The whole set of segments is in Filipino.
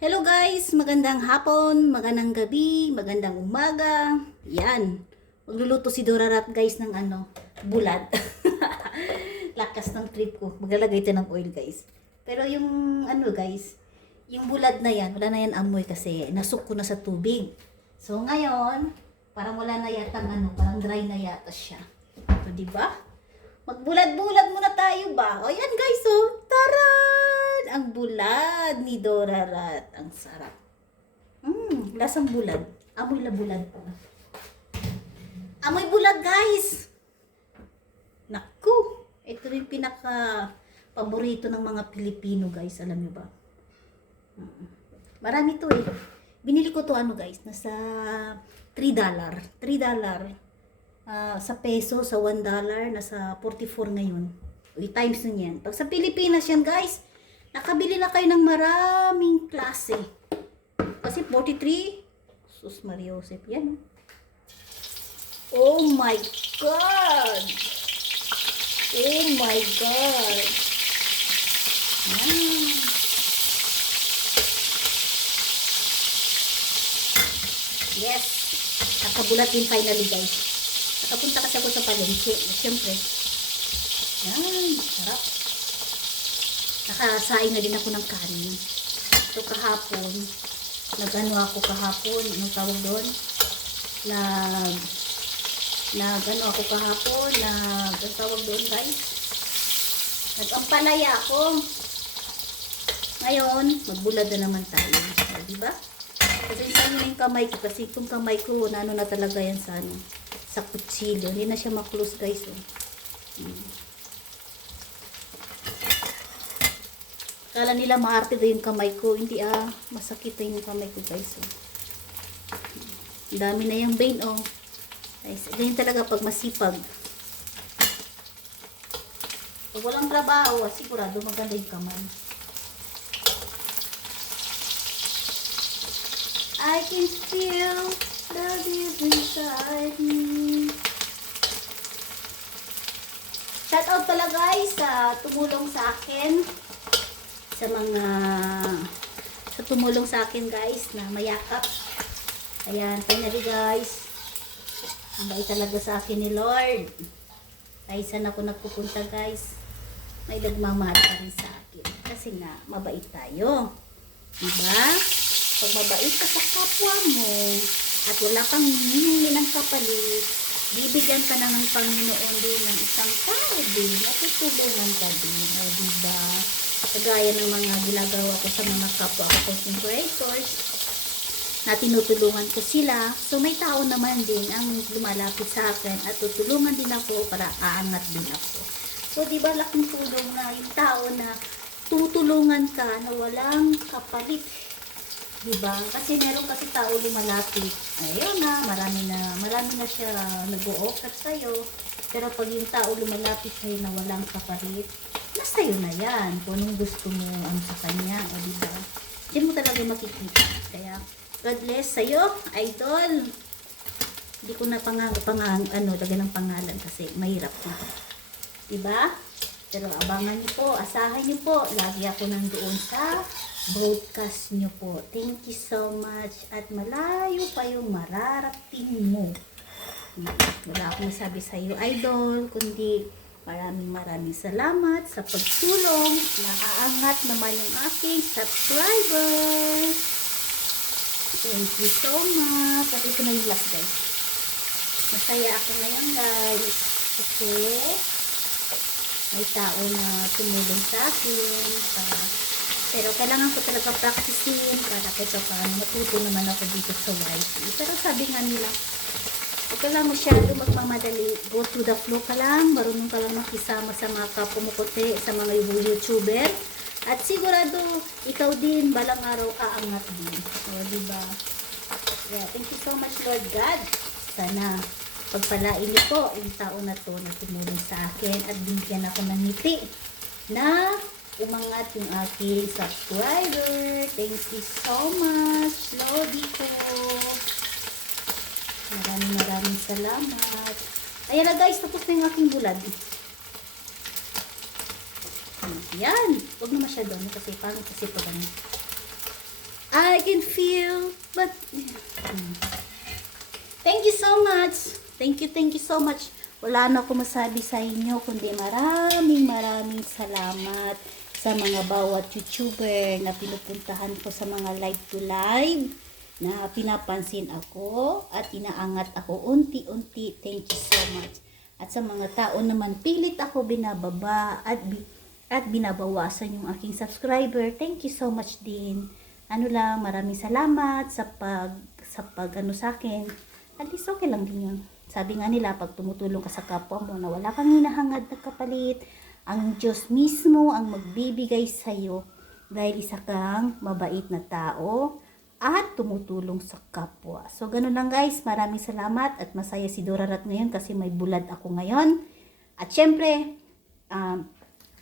Hello guys, magandang hapon, magandang gabi, magandang umaga. Yan. Magluluto si Dorarat guys ng bulad. Lakas ng trip ko. Maglalagay ito ng oil guys. Pero yung guys, yung bulad na yan, wala na yan amoy kasi nasuk ko na sa tubig. So ngayon, parang wala na yata parang dry na yata siya. So di ba? Magbulad-bulad muna tayo ba? O yan guys, oh. Taran! Ang bulad ni Dorarat. Ang sarap. Lasang bulad. Amoy la bulad po. Amoy bulad guys! Naku! Ito yung pinaka paborito ng mga Pilipino guys. Alam niyo ba? Marami to eh. Binili ko to guys. Nasa $3. $3. Sa peso, sa $1, nasa 44 ngayon. Times na yan. Pag sa Pilipinas yan guys, nakabili na kayo ng maraming klase. Kasi 43, sus Maria Joseph, yan. Oh my God! Oh my God! Yan. Yes! Nakabulat din finally guys. Nakapunta kasi ako sa palengke. Siyempre. Yan. Sarap. Nakasain na din ako ng kanin. So kahapon, nag-ano anong tawag doon? Anong tawag doon guys? Nag-ampalaya ako. Ngayon, magbulad na naman tayo. Diba? Kasi saan yung kamay ko? Kasi itong kamay ko, na talaga yan sa kutsilyo. Hindi na siya maklose guys. Kala nila maarte daw yung kamay ko. Hindi masakit na yung kamay ko guys. Dami na yung vein guys, ganyan talaga pag masipag. Pag walang trabaho, sigurado maganda yung kamay. I can feel the deep inside me. Shout out pala guys sa tumulong sa akin, sa tumulong sa akin guys na mayakap. Ayan, finally guys, ang bait talaga sa akin ni Lord. Kahit saan ako nagpupunta guys, may nagmamahal pa rin sa akin kasi nga mabait tayo, diba? Pag mabait ka sa kapwa mo at wala kang hihingi ng kapalit, bibigyan ka na ng Panginoon din ng isang tao din, natutulungan ka din, diba? Kagaya ng mga ginagawa ko sa mga kapwa ko content creators, na tinutulungan ko sila, so may tao naman din ang lumalapit sa akin at tutulungan din ako para aangat din ako. So diba laking tulong na yung tao na tutulungan ka na walang kapalit. Diba? Kasi meron kasi tao lumalapit. Ayun marami na siya nag-o-offer sa'yo. Pero pag yung tao lumalapit sa'yo na walang kapalit, basta yun na yan. Kung anong gusto mo sa kanya. O diba? Diyan mo talaga makikita. Kaya, God bless sa'yo, idol. Hindi ko na lagyan ng pangalan kasi mahirap na. Diba? Pero abangan niyo po, asahan niyo po. Lagi ako nandoon sa broadcast nyo po. Thank you so much. At malayo pa yung mararating mo. Wala akong masabi sa iyo, idol, kundi maraming salamat sa pagtulong. Naaangat naman yung aking subscriber. Thank you so much. At ito na yung last guys. Masaya ako ngayon guys. Kasi may tao na tumulong sa akin. Pero kailangan ko talaga practicein para kahit paano matuto naman ako dito sa YT. Pero sabi nga nila, huwag ka lang masyado magmamadali. Go to the flow ka lang. Marunong ka lang makisama sa mga kapumukote, sa mga YouTuber. At sigurado, ikaw din, balang araw aangat din. So, diba? Yeah, thank you so much, Lord God. Sana pagpalain niyo po yung tao na to na tumulong sa akin at bigyan ako ng ngiti na umangat yung aking subscriber. Thank you so much, Lodi ko. Maraming salamat. Ayan na guys, tapos na yung aking bulad. Yan. Huwag na masyado kasi pangit kasi pag I can feel, but thank you so much. Thank you so much. Wala na ako masabi sa inyo, kundi maraming salamat sa mga bawat YouTuber na pinupuntahan ko sa mga live to live, na pinapansin ako at inaangat ako unti-unti. Thank you so much. At sa mga tao naman pilit ako binababa at binabawasan yung aking subscriber, thank you so much din. Maraming salamat sa pag ano sa akin. At least okay lang din yun. Sabi nga nila, pag tumutulong ka sa kapwa mo na wala kang hinahangad na kapalit, ang Diyos mismo ang magbibigay sa'yo dahil isa kang mabait na tao at tumutulong sa kapwa. So, ganun lang guys. Maraming salamat at masaya si Dorarat ngayon kasi may bulad ako ngayon. At syempre,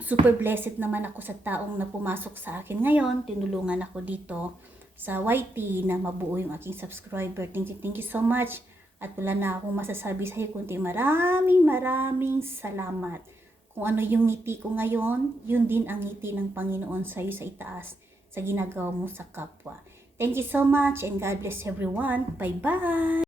super blessed naman ako sa taong na pumasok sa akin ngayon. Tinulungan ako dito sa YT na mabuo yung aking subscriber. Thank you so much. At wala na akong masasabi sa iyo kundi maraming salamat. Kung ano yung ngiti ko ngayon, yun din ang ngiti ng Panginoon sa iyo sa itaas, sa ginagawa mo sa kapwa. Thank you so much and God bless everyone. Bye-bye!